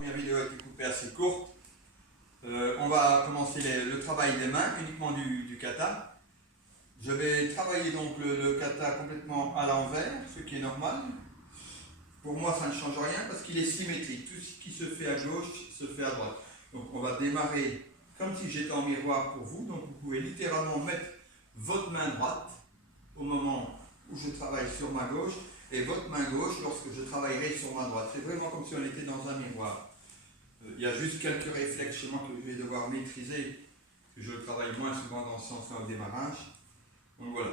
La première vidéo a été coupée assez courte. On va commencer le travail des mains, uniquement du kata. Je vais travailler donc le kata complètement à l'envers, ce qui est normal. Pour moi, ça ne change rien parce qu'il est symétrique. Tout ce qui se fait à gauche se fait à droite. Donc on va démarrer comme si j'étais en miroir pour vous. Donc vous pouvez littéralement mettre votre main droite au moment où je travaille sur ma gauche et votre main gauche lorsque je travaillerai sur ma droite. C'est vraiment comme si on était dans un miroir. Il y a juste quelques réflexes chez moi que je vais devoir maîtriser, que je travaille moins souvent dans ce sens-là au démarrage. Donc voilà.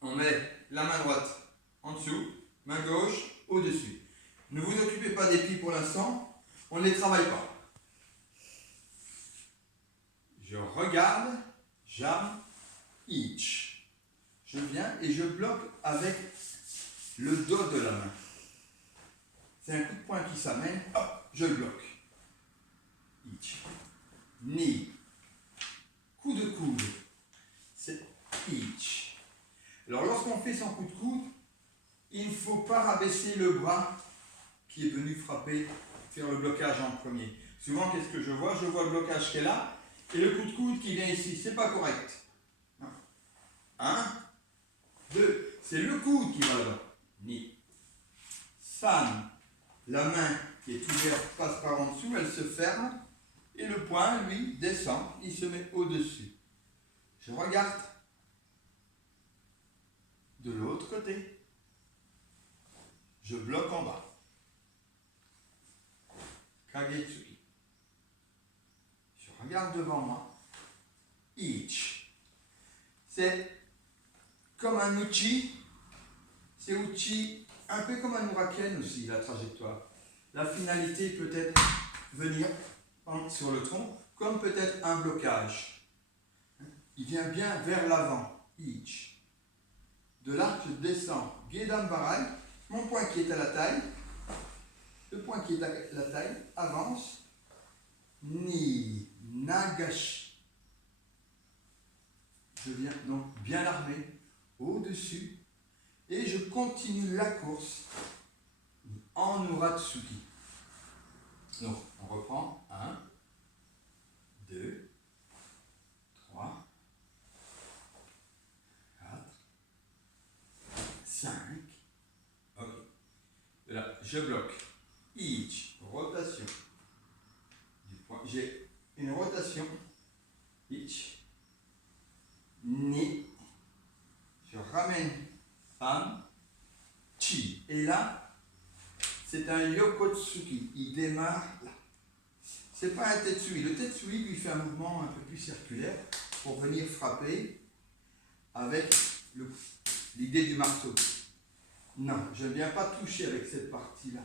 On met la main droite en dessous, main gauche au-dessus. Ne vous occupez pas des pieds pour l'instant, on ne les travaille pas. Je regarde, jam, each. Je viens et je bloque avec le dos de la main. C'est un coup de poing qui s'amène, hop, je bloque. Each. Knee. Coup de coude. C'est each. Alors lorsqu'on fait son coup de coude, il ne faut pas rabaisser le bras qui est venu frapper, faire le blocage en premier. Souvent, qu'est-ce que je vois? Je vois le blocage qui est là et le coup de coude qui vient ici. C'est pas correct. 1, 2, c'est le coude qui va là-bas. Ni. San. La main qui est ouverte passe par en dessous, elle se ferme. Et le poing, lui, descend, il se met au-dessus. Je regarde de l'autre côté. Je bloque en bas. Kagetsuki. Je regarde devant moi. Ichi. C'est comme un uchi. C'est uchi, un peu comme un uraken aussi, la trajectoire. La finalité peut être venir sur le tronc, comme peut-être un blocage. Il vient bien vers l'avant. Ichi. De là, je descends. Gedan Barai. Mon point qui est à la taille. Le point qui est à la taille avance. Ni. Nagashi. Je viens donc bien armé au-dessus. Et je continue la course en Uratsuki. Donc, on reprend. 1, 2, 3, 4, 5. Ok. Là, je bloque. Each. Rotation. Du point. J'ai une rotation. Each. Ni. Je ramène. San. Chi. Et là, c'est un Yokotsuki. Il démarre là. C'est pas un Tetsui. Le Tetsui lui fait un mouvement un peu plus circulaire pour venir frapper avec l'idée du marteau. Non, je ne viens pas toucher avec cette partie-là.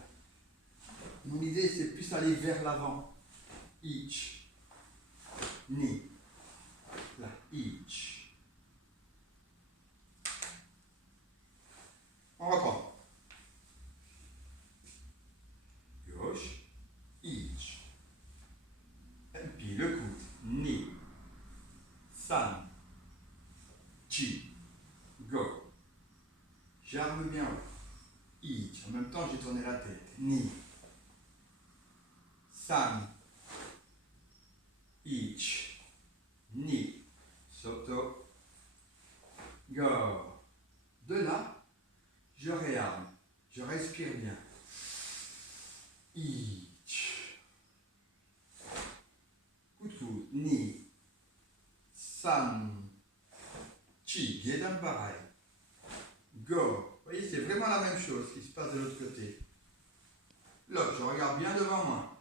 Mon idée, c'est plus aller vers l'avant. Each. Ni. Là. Each. On reprend. Gauche. Each. Et puis le coude. Ni. San. Chi. Go. J'arme bien haut. Each. En même temps, j'ai tourné la tête. Ni. San. Each. Ni. Soto. Go. De là, je réarme. Je respire bien. Each. Coup de coude. Ni. San. Chi. Gedan Barai. Go. Vous voyez, c'est vraiment la même chose qui se passe de l'autre côté. Là, je regarde bien devant moi.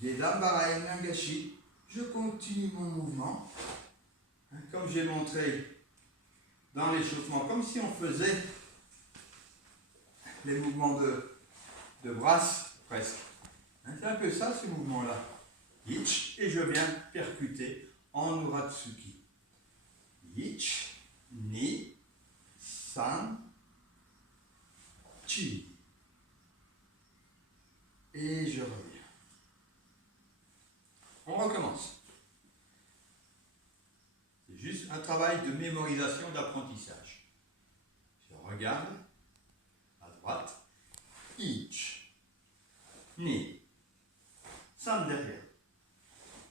Gedan Barai Nangashi. Je continue mon mouvement. Comme j'ai montré dans l'échauffement, comme si on faisait les mouvements de brasse, presque. C'est un peu ça, ces mouvements-là. Ichi, et je viens percuter en Uratsuki. Ichi, Ni, San, Chi. Et je reviens. On recommence. C'est juste un travail de mémorisation, d'apprentissage. Je regarde à droite. Each. ni. Sam derrière.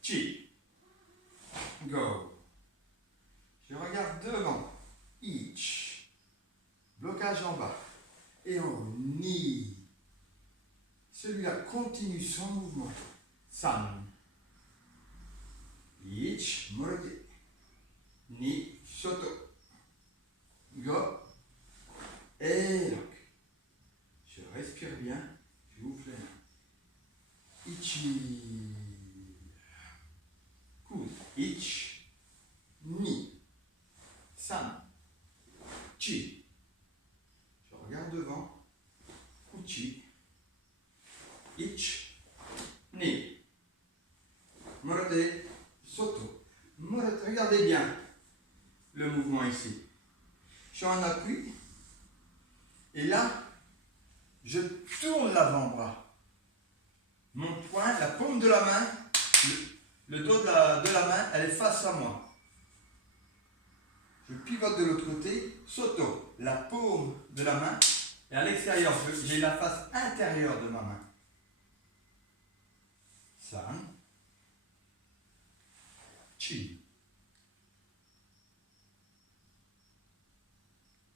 Chi. Go. Je regarde devant. Ich. Blocage en bas. Et en haut. Ni. Celui-là continue son mouvement. San. Ich. Morote. Ni. Soto. Go. Et lock. Je respire bien. J'ouvre les mains. Ichi. Coude. Ich. Ni. San. Chi. Je regarde devant. Uchi. Ich. Ni. Morote. Soto. Morote. Regardez bien le mouvement ici. Je suis en appui. Et là, je tourne l'avant-bras. Mon poing, la paume de la main, le dos de la main, elle est face à moi. Je pivote de l'autre côté, soto, la paume de la main est à l'extérieur. J'ai la face intérieure de ma main. San. Chi.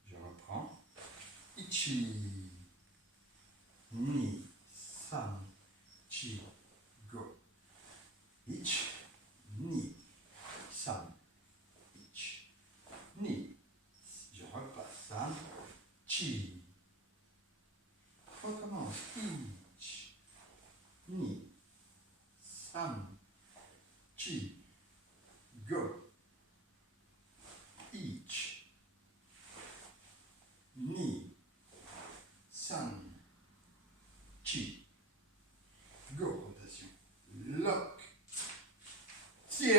Je reprends. Ichi. Ni. San. Chi. Go. Ich. Ni. San. Ich. Ni. Je repasse. San. Chi. Recommence. Ich. Ni. San. Chi. Go. Ich. Ni. San. Chi. Go. Rotation. Lock. Sit.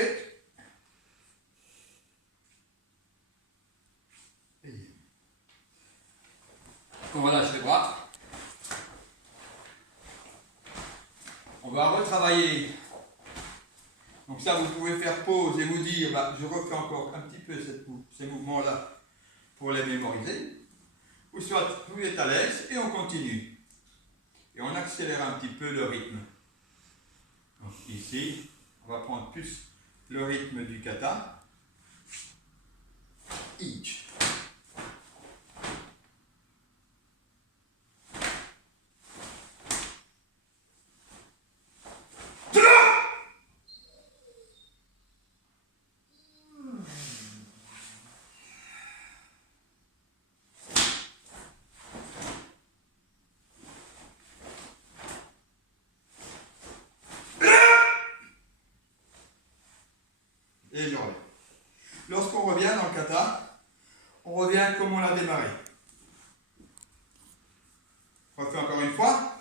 Et on relâche les bras. On va retravailler. Donc ça, vous pouvez faire pause et vous dire, bah, je refais encore un petit peu ces mouvements-là pour les mémoriser. Ou soit vous êtes à l'aise et on continue. Et on accélère un petit peu le rythme. Donc ici, on va prendre plus le rythme du kata. Ich. Et je relève. Lorsqu'on revient dans le kata, on revient comme on l'a démarré. On refait encore une fois.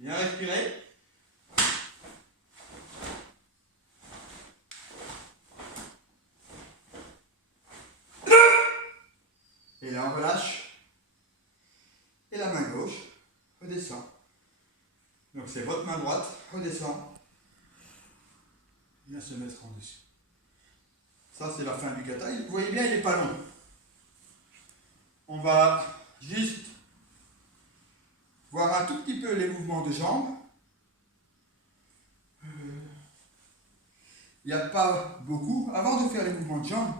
Bien respirer. Et là, on relâche. Et la main gauche redescend. Donc c'est votre main droite, redescend. Vient se mettre en dessus. Ça, c'est la fin du kata. Vous voyez bien, il n'est pas long. On va juste voir un tout petit peu les mouvements de jambes. Il n'y a pas beaucoup. Avant de faire les mouvements de jambes,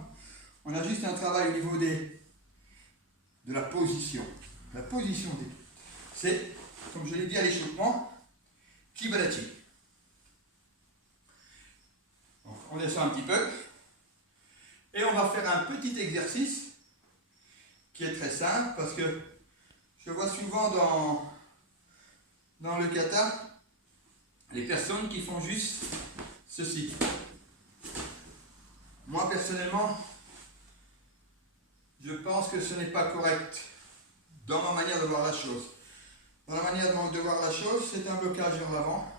on a juste un travail au niveau de la position. La position des pieds. C'est, comme je l'ai dit à l'échauffement, Kibadachi. On descend un petit peu. Et on va faire un petit exercice qui est très simple parce que je vois souvent dans le kata les personnes qui font juste ceci. Moi personnellement, je pense que ce n'est pas correct dans ma manière de voir la chose. Dans la manière de voir la chose, c'est un blocage vers l'avant.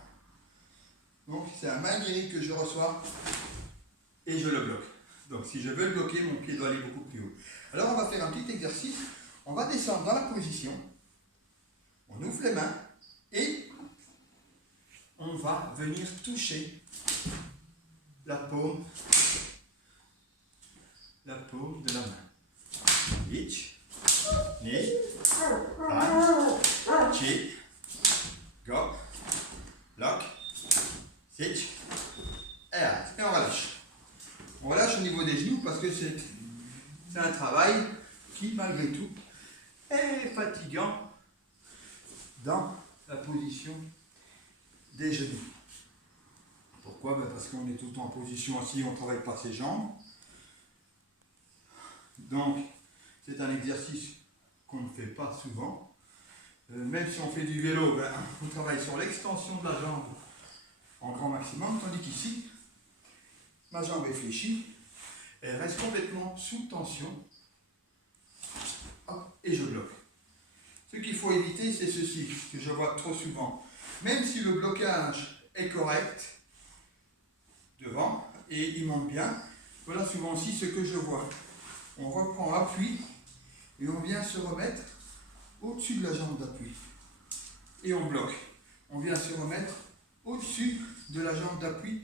Donc c'est un manguiri que je reçois et je le bloque. Donc si je veux le bloquer, mon pied doit aller beaucoup plus haut. Alors on va faire un petit exercice On va descendre dans la position, on ouvre les mains et on va venir toucher la paume de la main. Ich, nicht, an, chi, go, lock, sit, et on relâche. On relâche au niveau des genoux parce que c'est un travail qui, malgré tout, est fatigant dans la position des genoux. Pourquoi? Parce qu'on est tout le temps en position assis, on ne travaille pas ses jambes. Donc, c'est un exercice qu'on ne fait pas souvent. Même si on fait du vélo, on travaille sur l'extension de la jambe en grand maximum, tandis qu'ici, ma jambe est fléchie, elle reste complètement sous tension. Hop, et je bloque. Ce qu'il faut éviter, c'est ceci, que je vois trop souvent. Même si le blocage est correct, devant, et il monte bien, voilà souvent aussi ce que je vois. On reprend appui, et on vient se remettre au-dessus de la jambe d'appui. Et on bloque. On vient se remettre au-dessus de la jambe d'appui